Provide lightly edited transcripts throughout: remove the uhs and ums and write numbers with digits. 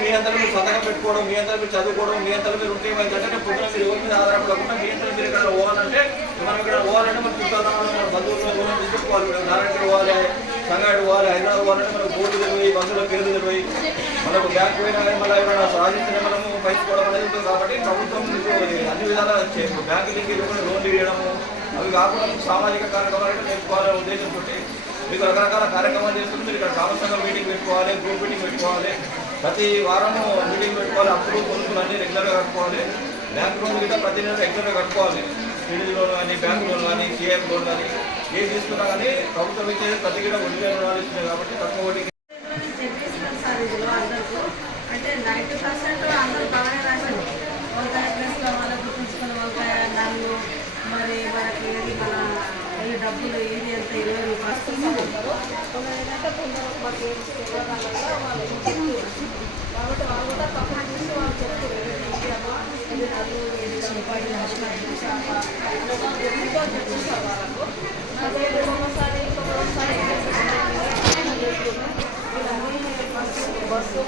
మీ అంతా మీరు సంతకం పెట్టుకోవడం, మీ అంతా మీరు చదువుకోవడం, మీ అంతా మీరు ఉంటే ఏమైందంటే పొద్దున మీరు ఎవరి మీద ఆధారపడకుండా మీ అంతా మీరు ఇక్కడ పోవాలంటే మనం ఇక్కడ పోవాలంటే మనం చుట్టాలి, మన బంధువులు తీసుకోవాలి. నారాయణ పోవాలి, సంగాడు పోవాలి, హైదరాబాద్ పోవాలంటే మనకు బోర్డు తెలివి, బస్సులో పేరు తెలివి, మనకు బ్యాంక్ పోయినా కానీ మళ్ళీ ఏమైనా సాధించిన మనము పైసుకోవడం అనేది ఉంటుంది. కాబట్టి ప్రభుత్వం మీకు అన్ని విధాలా బ్యాంకులకి లోన్లు ఇవ్వడము అవి కాకుండా సామాజిక కార్యక్రమాలు నేర్చుకోవాలనే ఉద్దేశంతో మీకు రకరకాల కార్యక్రమాలు చేస్తుంది. మీరు ఇక్కడ గ్రామ సంఘం మీటింగ్ పెట్టుకోవాలి, గ్రూప్ మీటింగ్ పెట్టుకోవాలి, ప్రతి వారము మీటింగ్ పెట్టుకోవాలి, అప్పులు కొనుక్కులు అన్నీ రెగ్యులర్గా కట్టుకోవాలి. బ్యాంక్ లోన్ గిట్ట ప్రతి నెల రెగ్యులర్గా కట్టుకోవాలి. సిడీ లోన్ కానీ, బ్యాంక్ లోన్ కానీ, సిఎం లోన్ కానీ ఏది తీసుకున్నా కానీ ప్రభుత్వం ఇచ్చేది ప్రతి గిట్ట వడ్డీ రుణాలు ఇస్తున్నాయి. కాబట్టి తక్కువ వడ్డీకి అంటే 90% అందరూ బాగానే రాశారు. వంకాయ ప్లేస్లో వాళ్ళకి గుర్తుంచుకున్న వంకాయ నన్ను మరి మనకి ఏది మన ఈ డబ్బులు ఏది ఎంత 20 వస్తున్నారు. ఏంటంటే కొందరు మాకు ఏం తెలియదు వాళ్ళు కాబట్టి వాళ్ళు కూడా తక్కువ చూసి వాళ్ళు చెప్తారు ఇది నన్ను ఏది రూపాయలు చెప్పేసారు వాళ్ళకు. అదే ఒకసారి ఇంకొకసారి బస్సు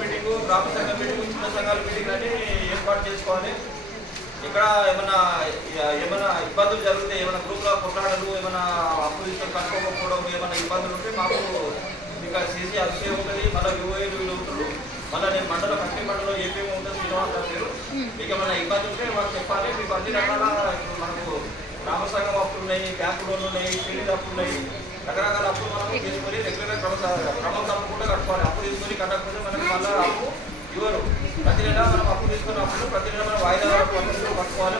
మీటింగు, గ్రామ సంఘ మీటింగు, చిన్న సంఘాల మీటింగ్ అని ఏర్పాటు చేసుకోవాలి. ఇక్కడ ఏమైనా ఇబ్బందులు జరిగితే, ఏమైనా గ్రూప్లో కొట్లాడలు, ఏమైనా అప్పులు తీసుకొని కట్టుకోకపోవడం, ఏమైనా ఇబ్బందులు ఉంటే మాకు ఇంకా సీసీ అక్షయ ఉంటుంది, మళ్ళీ యువఐలు వీళ్ళు ఉంటారు. మళ్ళీ నేను మండలం కట్టి మండలం ఏపీఎం ఉంటుంది, శ్రీనివాస మీరు మీకు ఏమైనా ఇబ్బంది ఉంటే మాకు చెప్పాలి. మీకు అన్ని రకాల మనకు గ్రామ సంఘం అప్పులు ఉన్నాయి, బ్యాంకు లోన్లు ఉన్నాయి, సిడీ అప్పులు ఉన్నాయి, రకరకాల అప్పులు మనం తీసుకొని రెగ్యులర్గా క్రమం తప్పకుండా కట్టుకోవాలి. అప్పు తీసుకొని కట్టకపోతే మనకి మళ్ళీ అప్పు ఇవ్వరు. ప్రతి నెల మనం అప్పు తీసుకున్నప్పుడు ప్రతి నెల మనం వాయిదా కట్టుకోవాలి.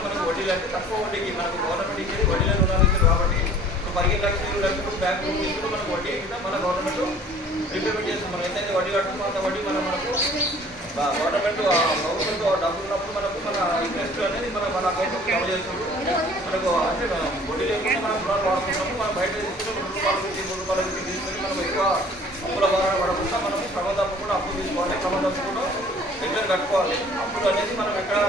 మనకు వడ్డీలు అంటే తక్కువ వడ్డీకి మనకు గవర్నమెంట్ ఇచ్చేది వడ్డీలో రుణాలు ఇచ్చారు. కాబట్టి 15 లక్షలు 20 లక్షలు బ్యాంకు తీసుకుని మనకు వడ్డీ మన గవర్నమెంట్ రిపేమెంట్ చేస్తాం. మనం ఎంతైతే వడ్డీ కట్టుకుంటాం అంత వడ్డీ గవర్నమెంట్ ప్రభుత్వంతో డబ్బులు ఉన్నప్పుడు మనకు మన ఇంట్రెస్ట్ అనేది మన అకౌంట్కి జమ చేస్తుంది. మనకు అంటే వడ్డీ లేకుండా మనం రుణాలు వాడుకుంటాము. మనం బయట తీసుకుని రూపాయలు తీసుకొని మనం ఎక్కువ అప్పుల బాధ పడకుండా మనము క్రమం తప్పకుండా అప్పులు తీసుకోవాలి, క్రమం తప్పకుండా రెగ్యులర్ కట్టుకోవాలి. అప్పులు అనేది మనం ఎక్కడ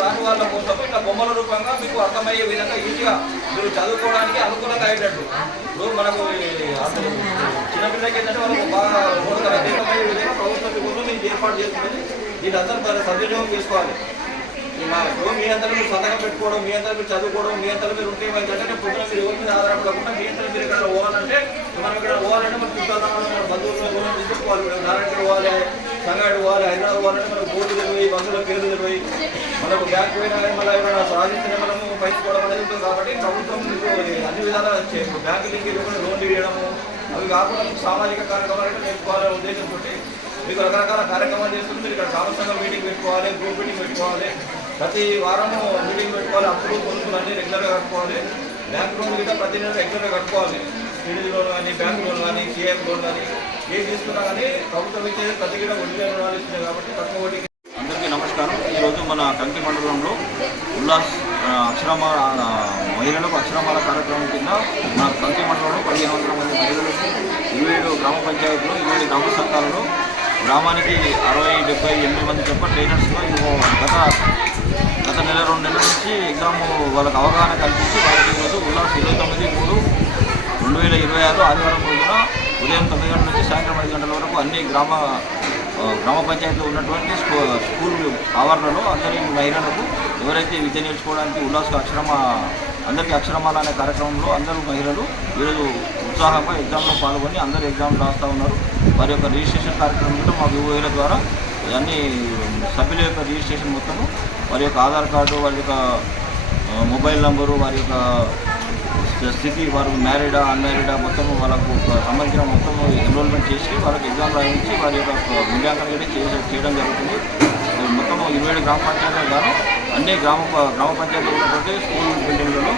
రాని వాళ్ళ కోసం ఇట్లా బొమ్మల రూపంగా మీకు అర్థమయ్యే విధంగా ఈజీగా మీరు చదువుకోవడానికి అనుకూలంగా అయ్యేటట్టు ఇప్పుడు మనకు అసలు చిన్నపిల్లలకి ఏంటంటే వాళ్ళకు బాగా అర్థమయ్యే విధంగా ప్రభుత్వం కోసం మీకు ఏర్పాటు చేస్తుంది. దీని అందరూ సద్వినియోగం చేసుకోవాలి. మీ అంతా మీరు సంతకం పెట్టుకోవడం, మీ అంతా మీరు చదువుకోవడం, మీ అంతా మీరు ఉంటే ఏమైందంటే పొద్దున మీరు ఎవరి మీద ఆధారపడకుండా మీ అంతా మీరు ఇక్కడ పోవాలంటే మనం ఇక్కడ పోవాలంటే మనం చుట్టాలి, మన బంధువులు తీసుకోవాలి. నారాయణ పోవాలి, సంగాడు పోవాలి, హైదరాబాద్ పోవాలంటే మనకు బోర్డు తెలివి, బస్సులో పేరు తెలివి, మనకు బ్యాంక్ పోయినా కానీ మళ్ళీ ఏమైనా సాధించిన మనము పైసుకోవడం అనేది ఉంటుంది. కాబట్టి ప్రభుత్వం మీకు అన్ని విధాలా బ్యాంకులకి లోన్లు ఇవ్వడము అవి కాకుండా సామాజిక కార్యక్రమాలు నేర్చుకోవాలనే ఉద్దేశంతో మీకు రకరకాల కార్యక్రమాలు చేస్తుంది. మీరు ఇక్కడ గ్రామ సంఘం మీటింగ్ పెట్టుకోవాలి, గ్రూప్ మీటింగ్ పెట్టుకోవాలి, ప్రతి వారము మీటింగ్ పెట్టుకోవాలి, అప్పులు కొనుక్కులు అన్నీ రెగ్యులర్గా కట్టుకోవాలి. బ్యాంక్ లోన్ గిట్ట ప్రతి నెల రెగ్యులర్గా కట్టుకోవాలి. సిడీ లోన్ కానీ, బ్యాంక్ లోన్ కానీ, సిఎం లోన్ కానీ ఏది తీసుకున్నా కానీ ప్రభుత్వం ఇచ్చేది ప్రతి గిట్ట వడ్డీ రుణాలు ఇస్తున్నాయి. కాబట్టి తక్కువ వడ్డీ. అందరికీ నమస్కారం. ఈరోజు మన కంకి మండలంలో ఉల్లాస్ అక్షరమాల మహిళలకు అక్షరమాల కార్యక్రమం కింద మన కంకి మండలంలో 1500 మంది మహిళలకు 27 గ్రామ పంచాయతీలు, 27 గ్రామ సంఘాలలో గ్రామానికి 60, 70, 80 మంది చెప్ప ట్రైనర్స్లో గత నెల 2 నెలల నుంచి ఎగ్జామ్ వాళ్ళకి అవగాహన కల్పించి వాళ్ళకి ఈరోజు ఉల్లాస్ 29/3/2026 ఆదివారం రోజున ఉదయం 9 గంటల నుంచి సాయంత్రం 5 గంటల వరకు అన్ని గ్రామ పంచాయతీలో ఉన్నటువంటి స్కూల్ ఆవరణలో అందరి మహిళలకు ఎవరైతే విద్య నేర్చుకోవడానికి ఉల్లాస్ అందరికీ అక్షరమాల అనే కార్యక్రమంలో అందరూ మహిళలు ఈరోజు ఉత్సాహంగా ఎగ్జామ్లో పాల్గొని అందరూ ఎగ్జామ్ రాస్తూ ఉన్నారు. వారి యొక్క రిజిస్ట్రేషన్ కార్యక్రమంలో మా వివోఏల ద్వారా అన్ని సభ్యుల యొక్క రిజిస్ట్రేషన్ మొత్తము, వారి యొక్క ఆధార్ కార్డు, వారి యొక్క మొబైల్ నంబరు, వారి యొక్క స్థితి, వారు మ్యారీడా అన్మ్యారీడా మొత్తము వాళ్ళకు సంబంధించిన మొత్తము ఎన్రోల్మెంట్ చేసి వాళ్ళకి ఎగ్జామ్ రాయించి వారి యొక్క మూల్యాంకనం చేయడం జరుగుతుంది. మొత్తము 27 గ్రామ పంచాయతీలు గాను అన్ని గ్రామ పంచాయతీలు ఉన్నటువంటి స్కూల్ బిల్డింగ్లలో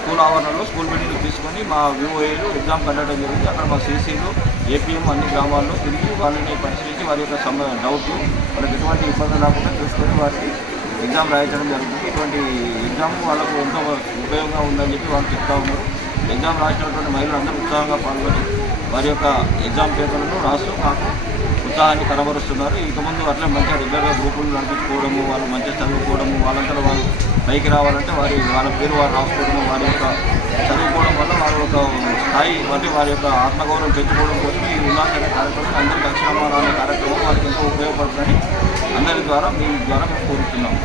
స్కూల్ ఆవరణలో స్కూల్ బిల్డింగ్ తీసుకొని మా వివోఏలు ఎగ్జామ్ కండక్ట్ జరిగింది. అక్కడ మా సీసీలు, ఏపీఎం అన్ని గ్రామాల్లో తిరిగి వాళ్ళని పరిశీలించి వారి యొక్క డౌట్లు వాళ్ళకి ఎటువంటి ఇబ్బందులు లేకుండా చూసుకొని వారికి ఎగ్జామ్ రాయించడం జరుగుతుంది. ఇటువంటి ఎగ్జామ్ వాళ్ళకు ఎంతో ఉపయోగంగా ఉందని చెప్పి వాళ్ళు చెప్తా ఉన్నారు. ఎగ్జామ్ రాసినటువంటి మహిళలు అందరూ ఉత్సాహంగా పాల్గొని వారి యొక్క ఎగ్జామ్ పేపర్లను రాస్తూ మాకు ఉత్సాహాన్ని కనబరుస్తున్నారు. ఇంతకుముందు అట్లా మంచిగా రెగ్యులర్గా గ్రూపులు నడిపించుకోవడము, వాళ్ళు మంచిగా చదువుకోవడము, వాళ్ళంతా వాళ్ళు పైకి రావాలంటే వాళ్ళ పేరు వారు రాసుకోవడము, వారి యొక్క చదువుకోవడం వల్ల వారి యొక్క స్థాయి అంటే వారి యొక్క ఆత్మగౌరవం పెంచుకోవడం కోసం ఈ ఉల్లాస అనే కార్యక్రమం అందరికీ అక్షరమాల అనే కార్యక్రమం వారికి ఎంతో ఉపయోగపడుతుందని అందరి ద్వారా మీ ద్వారా మేము కోరుతున్నాం.